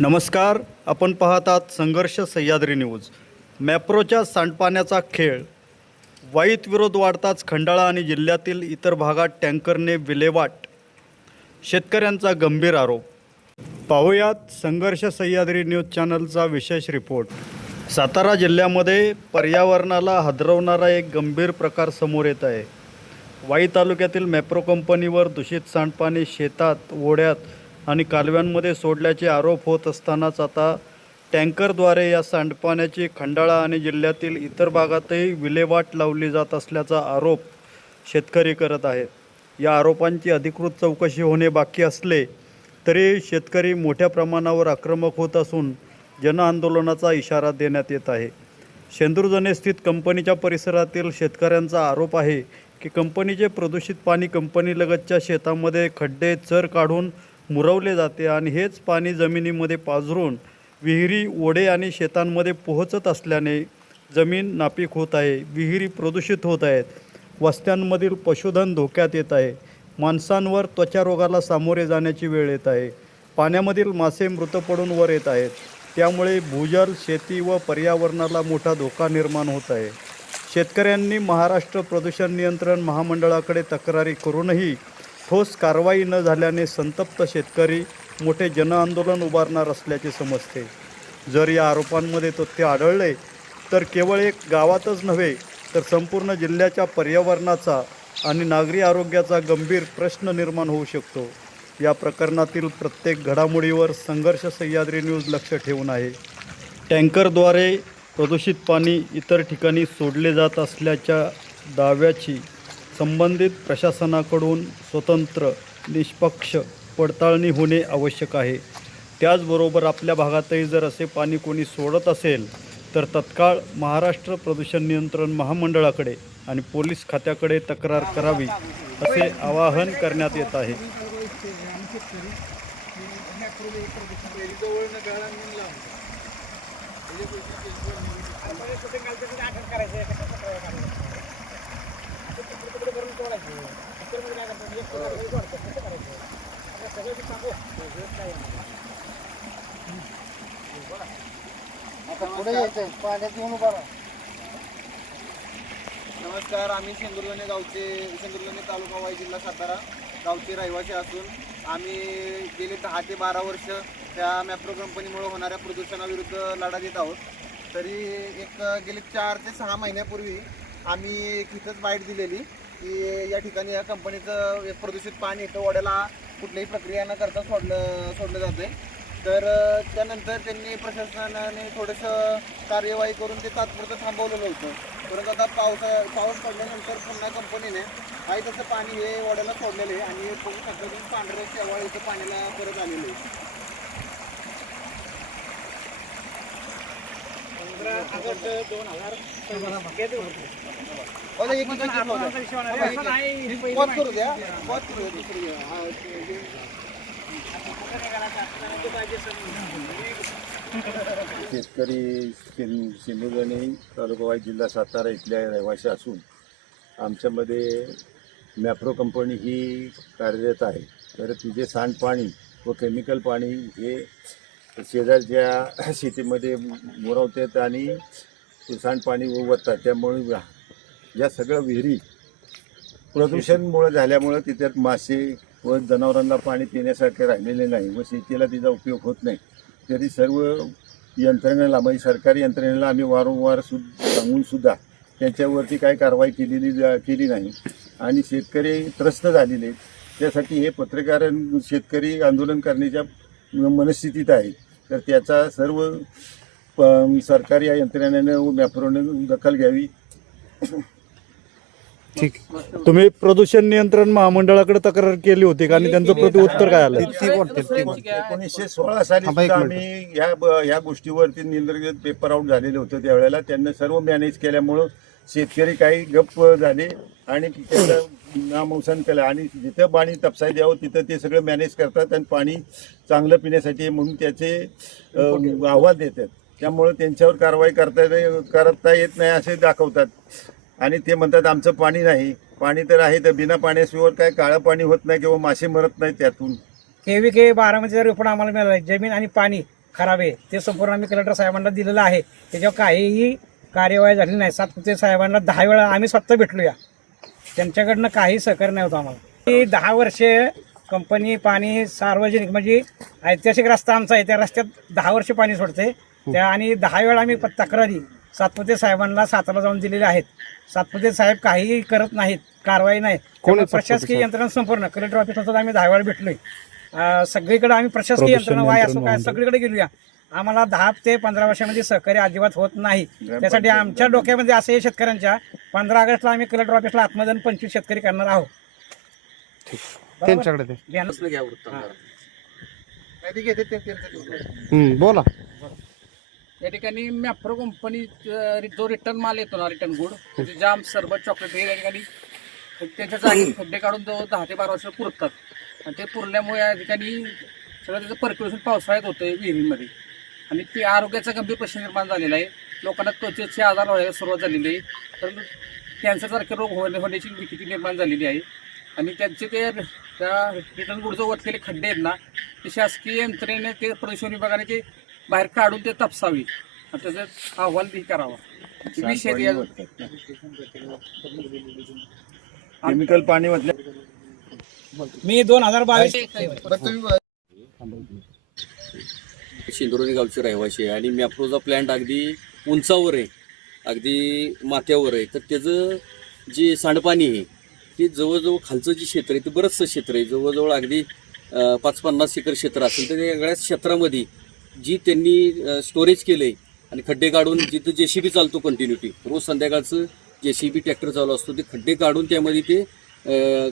नमस्कार. आपण पाहतात संघर्ष सह्याद्री न्यूज. मॅप्रोच्या सांडपाण्याचा खेळ. वाईत विरोध वाढताच खंडाळा आणि जिल्ह्यातील इतर भागात टँकरने विल्हेवाट. शेतकऱ्यांचा गंभीर आरोप. पाहुयात संघर्ष सह्याद्री न्यूज चॅनलचा विशेष रिपोर्ट. सातारा जिल्ह्यामध्ये पर्यावरणाला हादरवणारा एक गंभीर प्रकार समोर येत आहे. वाई तालुक्यातील मॅप्रो कंपनीवर दूषित सांडपाणी शेतात, ओढ्यात आणि कालव्यांमध्ये सोडल्याचे आरोप होत असतानाच आता टँकरद्वारे या सांडपाण्याची खंडाळा आणि जिल्ह्यातील इतर भागातही विल्हेवाट लावली जात असल्याचा आरोप शेतकरी करत आहेत. या आरोपांची अधिकृत चौकशी होणे बाकी असले तरी शेतकरी मोठ्या प्रमाणावर आक्रमक होत असून जनआंदोलनाचा इशारा देण्यात येत आहे. शेंदुरजणे स्थित कंपनीच्या परिसरातील शेतकऱ्यांचा आरोप आहे की कंपनीचे प्रदूषित पाणी कंपनीलगतच्या शेतामध्ये खड्डे चर काढून मुरवले जाते आणि हेच पाणी जमिनीमध्ये पाझरून विहिरी, ओढे आणि शेतांमध्ये पोहोचत असल्याने जमीन नापीक होत आहे. विहिरी प्रदूषित होत आहेत. वस्त्यांमधील पशुधन धोक्यात येत आहे. माणसांवर त्वचारोगाला सामोरे जाण्याची वेळ येत आहे. पाण्यामधील मासे मृत पडून वर येत आहेत. त्यामुळे भूजल, शेती व पर्यावरणाला मोठा धोका निर्माण होत आहे. शेतकऱ्यांनी महाराष्ट्र प्रदूषण नियंत्रण महामंडळाकडे तक्रारी करूनही ठोस कारवाई न झाल्याने संतप्त शेतकरी मोठे जनआंदोलन उभारणार असल्याचे समजते. जर या आरोपांमध्ये तथ्य आढळले तर केवळ एक गावातच नव्हे तर संपूर्ण जिल्ह्याच्या पर्यावरणाचा आणि नागरी आरोग्याचा गंभीर प्रश्न निर्माण होऊ शकतो. या प्रकरणातील प्रत्येक घडामोडीवर संघर्ष सह्याद्री न्यूज लक्ष ठेवून आहे. टँकरद्वारे प्रदूषित पाणी इतर ठिकाणी सोडले जात असल्याच्या दाव्याची संबंधित प्रशासनाकडून स्वतंत्र, निष्पक्ष पडताळणी होणे आवश्यक आहे. त्याचबरोबर आपल्या भागातही जर असे पाणी कोणी सोडत असेल तर तत्काळ महाराष्ट्र प्रदूषण नियंत्रण महामंडळाकडे आणि पोलीस खात्याकडे तक्रार करावी असे आवाहन करण्यात येत आहे. नमस्कार. आम्ही शेंदुरजणे तालुका वाई जिल्हा सातारा गावचे रहिवासी असून आम्ही गेले 10 ते 12 वर्ष त्या मॅप्रो कंपनीमुळे होणाऱ्या प्रदूषणाविरुद्ध लढा देत आहोत. तरी गेले 4 ते 6 महिन्यापूर्वी आम्ही इथंच बाईट दिलेली की या ठिकाणी या कंपनीचं प्रदूषित पाणी इथं ओढ्याला कुठल्याही प्रक्रिया न करता सोडलं जाते. तर त्यानंतर त्यांनी प्रशासनाने थोडंसं कार्यवाही करून ते तात्पुरतं थांबवलेलं होतं. परंतु आता पाऊस पडल्यानंतर पुन्हा कंपनीने काही तसं पाणी हे ओढ्याला सोडलेलं आहे आणि सगळं पांढरं शेवाळ इथं पाण्याला परत आलेलं आहे. 15 ऑगस्ट 2000 करू द्या. शेतकरी शेंदुरजणे तालुका वाई जिल्हा सातारा इथल्या रहिवासी असून आमच्यामध्ये मॅप्रो कंपनी ही कार्यरत आहे. तर तिचे सांडपाणी व केमिकल पाणी हे शेजारच्या शेतीमध्ये मुरवतात आणि सांडपाणी ओघवतात. त्यामुळे या सगळ्या विहिरी प्रदूषणमुळे झाल्यामुळं तिच्यात मासे व जनावरांना पाणी पिण्यासारखे राहिलेले नाही व शेतीला तिचा उपयोग होत नाही. तरी सर्व यंत्रणेला म्हणजे सरकारी यंत्रणेला आम्ही वारंवार सांगूनसुद्धा त्यांच्यावरती काही कारवाई केली नाही आणि शेतकरी त्रस्त झालेले आहेत. त्यासाठी हे पत्रकार शेतकरी आंदोलन करण्याच्या मनस्थितीत आहे. तर त्याचा सर्व सरकारी या यंत्रणेने व मॅप्रोने दखल घ्यावी. ठीक. तुम्ही प्रदूषण नियंत्रण महामंडळाकडे तक्रार केली होती का आणि त्यांचं प्रत्युत्तर काय आलं? 1916 साली सुद्धा आम्ही ह्या गोष्टीवरती निलंगित पेपर आउट झालेले होते. त्यावेळेला त्यांनी सर्व मॅनेज केल्यामुळं शेतकरी काही गप्प झाले आणि त्याचं नामवसान केलं आणि जिथं पाणी तपसाय द्यावं तिथं ते सगळं मॅनेज करतात आणि पाणी चांगलं पिण्यासाठी म्हणून त्याचे अहवाल देतात. त्यामुळं त्यांच्यावर कारवाई करता येत नाही असे दाखवतात आणि ते म्हणतात आमचं पाणी नाही. पाणी तर आहे, तर बिना पाण्याशिवाय काय काळं पाणी होत नाही किंवा मासे मरत नाहीत त्यातून. KVK 12 मध्ये रिपोर्ट आम्हाला मिळाला. जमीन आणि पाणी खराब आहे ते संपूर्ण आम्ही कलेक्टर साहेबांना दिलेलं आहे. त्याच्यावर काहीही कार्यवाही झाली नाही. सातपुते साहेबांना 10 वेळा आम्ही स्वतः भेटलोया, त्यांच्याकडनं काही सहकार्य नाही होतं आम्हाला. ती 10 वर्षे कंपनी पाणी सार्वजनिक म्हणजे ऐतिहासिक रस्ता आमचा आहे, त्या रस्त्यात 10 वर्ष पाणी सोडते त्या, आणि 10 वेळा आम्ही तक्रारी सातपुते साहेबांना सातारा जाऊन दिलेले आहेत. सातपुते साहेब काहीही करत नाहीत, कारवाई नाही. प्रशासकीय यंत्रणा संपूर्ण कलेक्टर ऑफिसला सुद्धा आम्ही 10 वेळा भेटलोय. सगळीकडे आम्ही प्रशासकीय यंत्रणा वाय असो काय सगळीकडे गेलोया. आम्हाला 10 ते 15 वर्षामध्ये सहकार्य अजिबात होत नाही. त्यासाठी आमच्या डोक्यामध्ये असं आहे शेतकऱ्यांच्या 15 ऑगस्टला आम्ही कलेक्टर ऑफिसला आत्मदान 25 शेतकरी करणार आहोत. त्यांच्याकडे ते नाही घेते त्यांचं बोला. या ठिकाणी मॅप्रो कंपनी जो रिटर्न माल येतो ना, रिटर्न गुड म्हणजे जाम सरबत चॉकलेट हे या ठिकाणी त्याच्या जागी खड्डे काढून तो 10 ते 12 वर्ष पुरतात. आणि ते पुरल्यामुळे या ठिकाणी सगळं त्याचं पर्क्युलेशन पावसाळ्यात होतं आहे विहिरींमध्ये, आणि ते आरोग्याचा गंभीर प्रश्न निर्माण झालेला आहे. लोकांना त्वचेचे आजार व्हायला सुरुवात झालेली आहे, तर कॅन्सरसारखे रोग होण्याची भीती निर्माण झालेली आहे. आणि त्यांचे ते त्या रिटर्न गुडचं वरलेले खड्डे आहेत ना, ते शासकीय यंत्रणेने ते प्रदूषण विभागाने ते बाहेर काढून ते तपासावी आणि त्याचा अहवाल करावा. विषय केमिकल पाणी म्हटलं मी 2022 शेंदुर्णी गावचे रहिवासी आहे आणि मॅप्रोचा प्लॅन्ट अगदी उंचावर आहे, अगदी माथ्यावर आहे. तर त्याचं जे सांडपाणी आहे ते जवळजवळ खालचं जे क्षेत्र आहे ते बरंचसं क्षेत्र आहे, जवळजवळ अगदी 5-50 एकर क्षेत्र असेल. तर या सगळ्याच क्षेत्रामध्ये जी त्यांनी स्टोरेज केलं आहे आणि खड्डे काढून जिथं JCB चालतो कंटिन्युटी, रोज संध्याकाळचं JCB ट्रॅक्टर चालू असतो, ते खड्डे काढून त्यामध्ये ते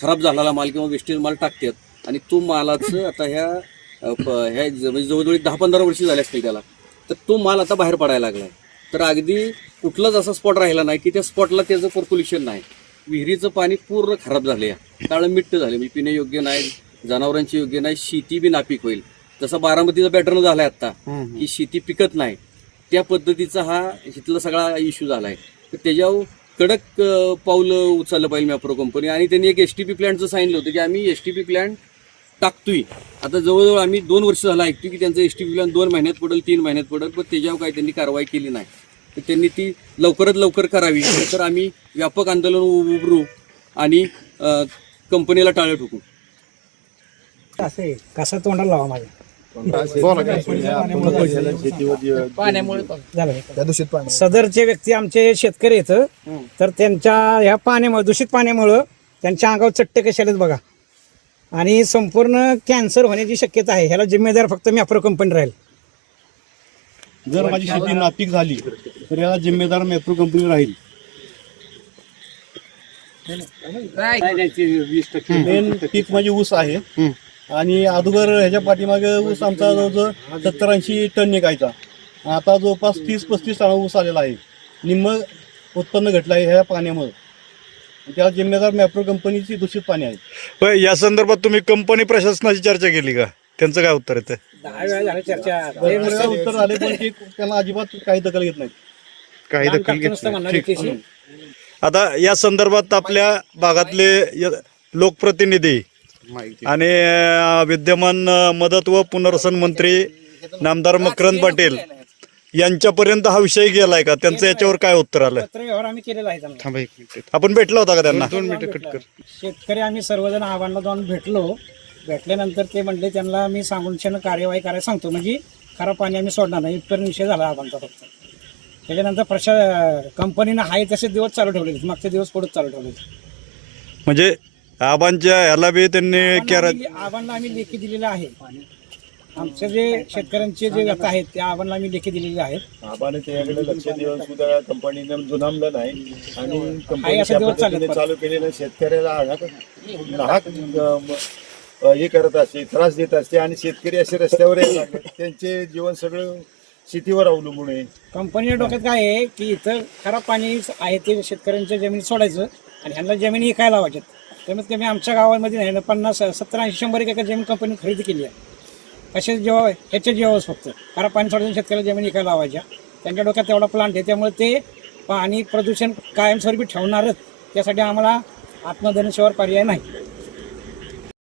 खराब झालेला माल किंवा वेस्टेज माल टाकतात. आणि तो मालाचं आता ह्या जवळजवळ 10-15 वर्ष झाले असतील त्याला, तर तो माल आता बाहेर पडायला लागला आहे. तर अगदी कुठलाच असा स्पॉट राहिला नाही की त्या स्पॉटला त्याचं पर्क्युलेशन नाही. विहिरीचं पाणी पूर्ण खराब झाले, काळं मिट्ट झाले, म्हणजे पिण्यायोग्य नाही, जनावरांची योग्य नाही, शेती बी नापीक होईल. जसा बारामतीचा पॅटर्न झाला आहे आता की शेती पिकत नाही, त्या पद्धतीचा हा इथला सगळा इश्यू झाला आहे. तर त्याच्यावर कडक पाऊलं उचललं पाहिजे मॅप्रो कंपनी. आणि त्यांनी एक STP प्लॅन्टचं सांगितलं होतं की आम्ही STP प्लॅन्ट टाकतोय. आता जवळजवळ आम्ही 2 वर्ष झालं ऐकतो की त्यांचं STP प्लॅन 2 महिन्यात पडेल, 3 महिन्यात पडेल, पण त्याच्यावर काही त्यांनी कारवाई केली नाही. तर त्यांनी ती लवकरात लवकर करावी, तर आम्ही व्यापक आंदोलन उभारू आणि कंपनीला टाळं ठोकू. असे कसा तोंडाला लावा माझ्या पाण्यामुळे झालं. सदरचे व्यक्ती आमचे शेतकरी येतं, तर त्यांच्या ह्या पाण्यामुळे दूषित पाण्यामुळं त्यांच्या अंगावर चट्टे कशालेच बघा, आणि संपूर्ण कॅन्सर होण्याची शक्यता आहे. ह्याला जिम्मेदार फक्त मॅप्रो कंपनी राहील. जर माझी शेती नापीक झाली तर याला जिम्मेदार मॅप्रो कंपनी राहील. मेन पीक म्हणजे ऊस आहे, आणि अगोदर ह्याच्या पाठीमागे ऊस आमचा जवळजवळ 70-80 टन निघायचा. आता जवळपास 30-35 टन ऊस आलेला आहे. निम्म उत्पन्न घटलं आहे ह्या पाण्यामुळे. त्याला जिम्मेदार मॅप्रो कंपनीची दूषित पाणी आहे. या संदर्भात तुम्ही कंपनी प्रशासनाची चर्चा केली का? त्यांचं काय उत्तर येतं? 10 वेळा झालं चर्चा, उत्तर आले पण ते त्यांना अजिबात काही दखल घेत नाही. काही दखल घेतली. आता या संदर्भात आपल्या भागातले लोकप्रतिनिधी आणि विद्यमान मदत व पुनर्वसन मंत्री नामदार मकरंद पाटील यांच्यापर्यंत हा विषय गेलाय का? त्यांचं याच्यावर काय उत्तर आलं? पत्र व्यवहार आम्ही केलेला आहे त्यांना. थांबा 1 मिनिट. आपण भेटला होता का त्यांना? 2 मिनिटं कट कर. शेतकरी आम्ही सर्वजण आव्हानाला जाऊन भेटल्यानंतर ते म्हणले त्यांना मी सांगून कार्यवाही करायला सांगतो, म्हणजे खराब पाणी आम्ही सोडणार नाही, इथपर्यंत विषय झाला आव्हानचा फक्त. त्याच्यानंतर कंपनीनं आहे तसे दिवस चालू ठेवले, मागचे दिवस पुढे चालू ठेवले. म्हणजे आबांच्या ह्याला बी त्यांनी आव्हानला आम्ही लेखी दिलेलं आहे. आमचे जे शेतकऱ्यांचे जे व्यथा आहेत त्या आव्हानला आम्ही लेखी दिलेले आहेत. आबाने त्याकडे लक्ष देऊन सुद्धा कंपनीने जुनामलं नाही, आणि असे दिवस कंपनी चालू केलेलं शेतकऱ्याला नाहक हे करत असते, त्रास देत असते, आणि शेतकरी असे रस्त्यावर येतात. त्यांचे जीवन सगळं शेतीवर अवलंबून आहे. कंपनीच्या डोक्यात काय आहे की इथं खराब पाणी आहे ते शेतकऱ्यांच्या जमिनीत सोडायचं आणि ह्यांना जमिनी विकायला लावायच्यात. त्यामुळे कमी आमच्या गावामध्ये नाही 50, 70, 80, 100 एकर जमीन कंपनी खरेदी केली आहे. कसे जेव्हा ह्याच्या जेव्हाच फक्त खराब पाणी सोडायचं शेतकऱ्याला जमीन विकायला लावायच्या. त्यांच्या डोक्यात तेवढा प्लांट आहे, त्यामुळे ते पाणी प्रदूषण कायमस्वरूपी ठेवणारच. त्यासाठी आम्हाला आत्मदहनाशिवाय पर्याय नाही.